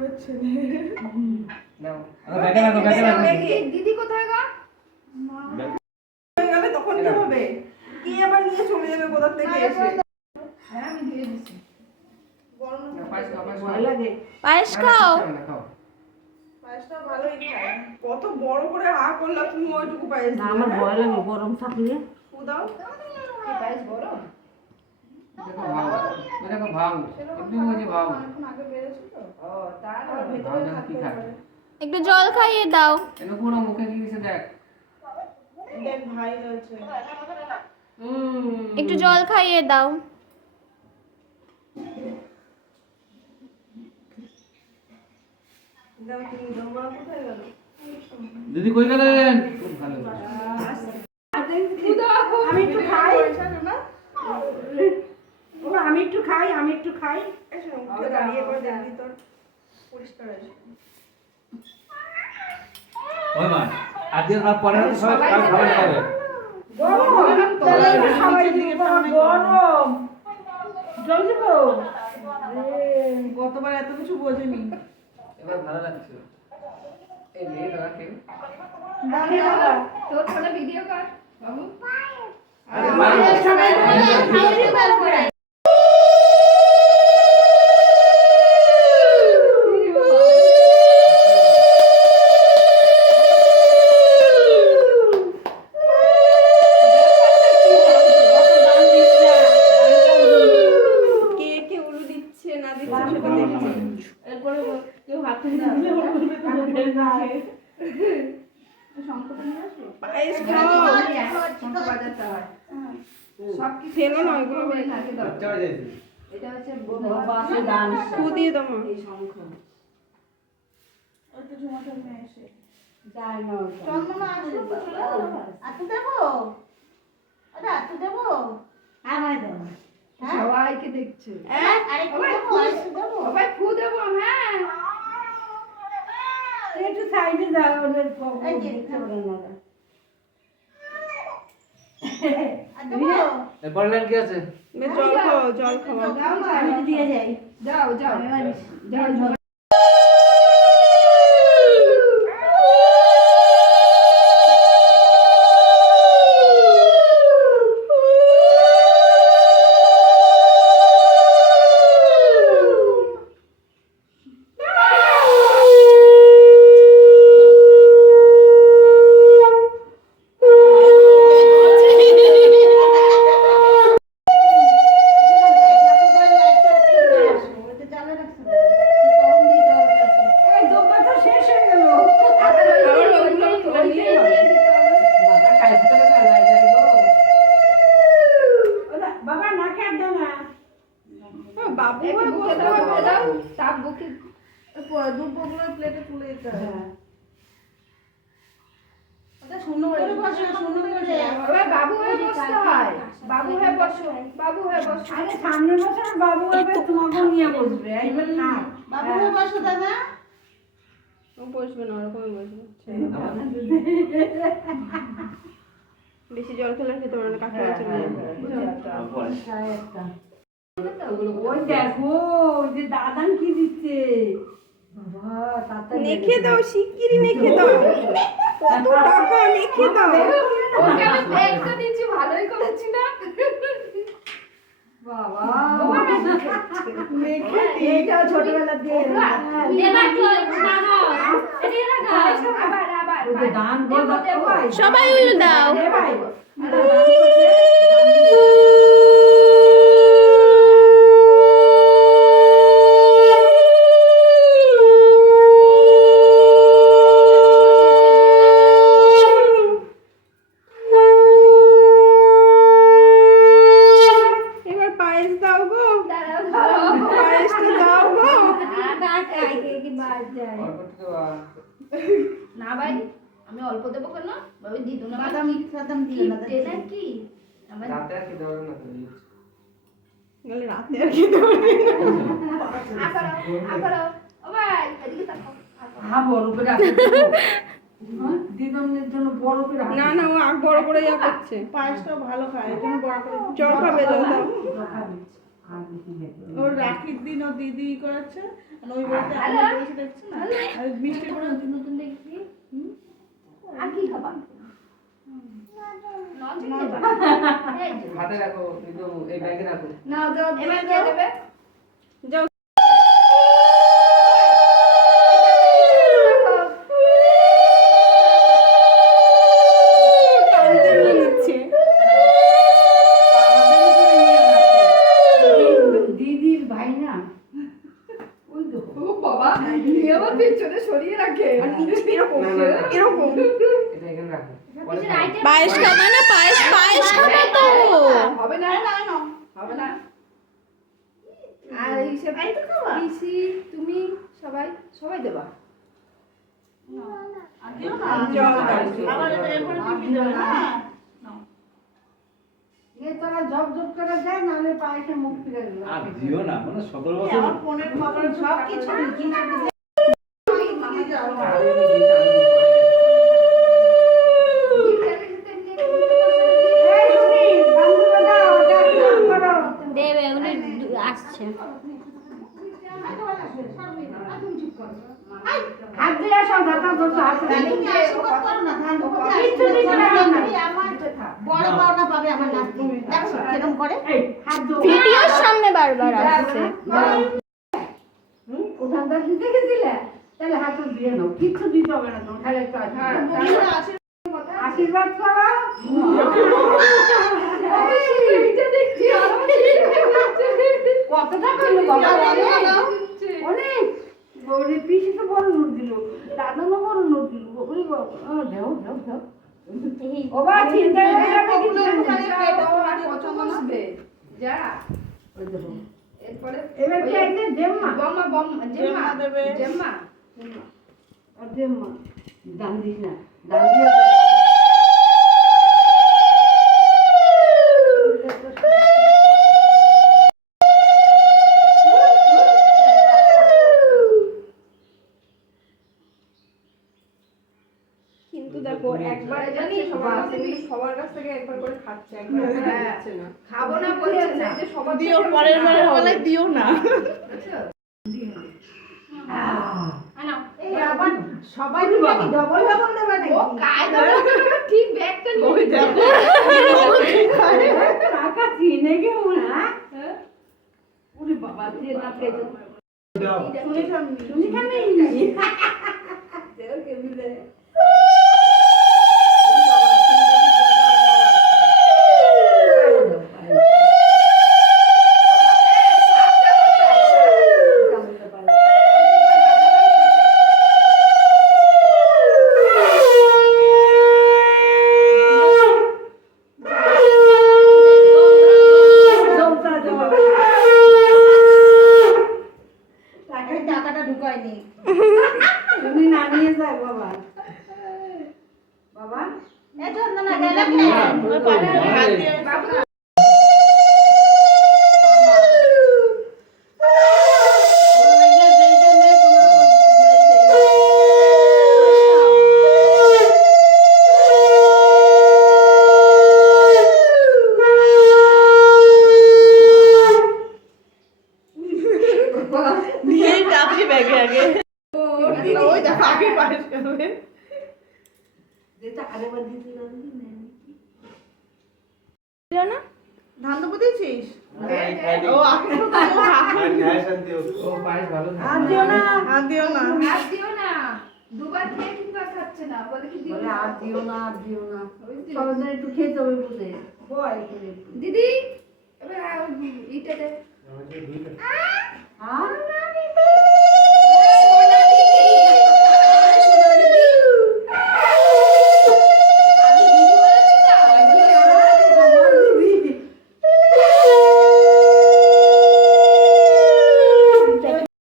ঠাকুরের ছেলে। দাও ব্যাগে রাখো দিদি কোথায় গো? হয়ে গেলে তখন কি হবে? কি আবার নিয়ে চলে যাবে কোথা থেকে এসে? হ্যাঁ আমি দিয়ে দিচ্ছি। গরম ভয় লাগে। পায়েস খাও। পায়েসটা ভালোই খায়। কত বড় করে হা করলা তুমি ওইটুকু পায়েস। না আমার ভয় লাগে গরম থাকলে। দাও। কি পায়েস গরম? দেখো ভাও একটু বুঝে ভাও এখন আগে বেড়েছে তো। ও তার ভিতরে থাকতে পারে। একটু জল খাইয়ে দাও। এনে পুরো মুখে কি দিছে দেখ দেখ ভাই রয়েছে। একটু জল খাইয়ে দাও। দাও তুমি দাও মা কোথায় গেল? দিদি কই গেলেন খুব ভালো আমি একটু খাই না ও আমি একটু খাই এসো উঠে দাঁড়িয়ে করে দেখবি তোর পরিষ্কার আছে। ওই মা আজকে আর পরে সবাই খাবার খাবে গরম সবাই দিকে গরম জল দেবো গতবার এত কিছু বোঝেনি। এবার ভালো লাগছে এই লে দাঁড়া কেউ তোর ফোনে ভিডিও কর বাবু। সবাই পায়েস খাও সব কি ফেলো না ওইগুলো এটা হচ্ছে বাসে দান ফু দিয়ে দাও মা। এই শঙ্খ ওই তো ঝুমাটা নিয়ে এসে যায় না চন্দনা আসলে তো চলে গেল। আতু দেবো? ওটা আতু দেবো? আমায় দাও হ্যাঁ? সবাইকে দেখছে। আরেকটু দেবো? আরেকটু দেবো? সবাই ফু দেবো হ্যাঁ। একটু সাইডে দাও ওদের এই যে, দেখতে পারে না আর দেবো? এরপর লাইন কি আছে জল খাও জল খাও। আমি তো দিয়ে যাই যাও যাও যাও। ওটা জ্বালা রাখছো না। কম দিয়ে জল রাখছো। এই দোপা তো শেষ হয়ে গেল আবার ওইগুলো তুলে নিয়ে হবে। মাথা কাইতে করে ফেলাই যায় গো ওরা বাবা না খেয়ে দাও না বাবু হয়ে বসতে হবে দাও। তাপ বুকে দুপুরগুলো প্লেটে তুলে দিতে হবে। ওটা শূন্য করে বসো, শূন্য করে। এবার বাবু হয়ে বসতে হয়। বাবু হয়ে বসো বাবু হয়ে বসো। আরে সামনের বছর বাবু এবার তোমাকেও নিয়ে বসবে এইবার থাক বাবু হয়ে বসো দাদা। ও বসবে না ওরকমই বসবে। বেশি জল খেলে খেতে পারে না কাকিমা চলে যাবে। ওই দেখো ওই যে দাদান কি দিচ্ছে বাবা তাড়াতাড়ি নেখে দাও শিগগিরই নেখে দাও। কত টাকা নেখে দাও। ওকে আমি ব্যাগটা দিয়েছি ভালোই করেছি না। বাবা নেখে এইটা ছোটবেলা দিয়ে ওই যে দান গো ভাই সবাই উল দাও। এ ভাই এবার পায়েস দাও গো। পায়েসটা দাও গো। না ভাই আমি অল্প দেবো কেন ভাবি দিদু না বাদাম টাদাম দিও না। টেনে কি আমার রাতে আর কি দাও না গেলে রাতে আর খেতে পারবি না। আকারো ও ভাই এদিকে তাকাও হ্যাঁ বড় করে রাখো দিদনের জন্য বড় করে রাখো না না ও আগ বড় করে যা করছে। পায়েসটা ভালো খায়, এর জন্য বড় করে জল খাবে জল দাও। আর বেশি খেতে হবে না। ওর রাখির দিন ও দিদি করাচ্ছে আর ওই বাড়িতে আমি বসে দেখছি না আর মিষ্টি করে নতুন নতুন দেখছি আর কি খাবা হাতে রাখো কিন্তু এই ব্যাগে রাখো। না যাও এবার কে দেবে যাও কাঁদতে নিচ্ছে দিদির ভাই না ওই তো ও বাবা নিয়ে আবার পেছনে সরিয়ে রাখে আর নিচে এরকম না, না, না। এরকম এটা এখানে রাখো। পরে পিছনে খাবো। আইটেম পায়েস খাবে না পায়েস পায়েস খাবে তো হবে না হবে না আর হিসেব পিসি তুমি সবাই সবাই দেবা আবার এরপরে টিপি দেবে না এ তারা জব জব করে যায় নাহলে পায়েসে মুখ ফিরে গেল আর দিও না মানে 17 বছর আমার ফোনের খবর সব কিছু আর এখানে ঘি চালু দিই, পরে। দেবে উনি আসছে হাত দিয়ে আসো দাদা দোষা হাত দিয়ে তুমি আশীর্বাদ করো না ধান কিচ্ছু দিতে হবে না। আমার বড় পাওনা পাবে আমার নাতি দেখো কিরকম করে এই হাত দাও ভিডিওর সামনে বারবার আসছে ওখানটা দিতে গেছিলে তাহলে হাত দিয়ে নাও কিচ্ছু দিতে হবে না তোমার খালি একটু আশীর্বাদ করো কতটা করলো বাবা অনেক বৌদি পিসি তো বড় নোট দিল দাদানো বড় নোট দিল ওই বাবা দেও দেও দেও ও বা চিন্তা যা ওই দেখো এরপরে এবার কি আইতে দেম্মা বম্মা বম্মা জেম্মা দেবে। জেম্মা আর দেম্মা দাম দিস না দাম দিয়ে কিন্তু দেখো একবার যাচ্ছে সবার কাছ থেকে সবার কাছ থেকে একবার করে খাচ্ছে একবার করে খাচ্ছে না খাবো না বলছে না যে সবার দিও পরের বারের বেলায় দিও না আনো এই আবার সবাই মিলে কি ডবল ডবল দেবে নাকি ও কায়দা ঠিক ব্যাগটা নিয়ে ওই দেখো টাকা চিনে গেও না ওরে বাবা দিয়ে না পেয়ে দাও শুনি খানে টাকাটা ঢুকায়নি তুমি না নিয়ে যাও বাবা বাবা এটা না গেলে কেন হাত দিয়ে বাবু নিয়ে রাত্রি ব্যাগে আগে ওই দেখো আগে পায়েস খাবে যেটা আরেকবার দিতে না ছিল না ধান তো দিয়েছিস ও আগে তো আর ন্যায় শান্তি হোক। ও পায়েস ভালো থাকে। আর দিও না হাত দিও না আর দিও না দুবার খেয়ে কিন্তু আর খাচ্ছে না বলে কি দিও বলে না আর দিও না আর দিও না সবাই একটু খেতে হবে বুঝে বয় করে একটু দিদি এবার ইটা দে আমাকে দুইটা আর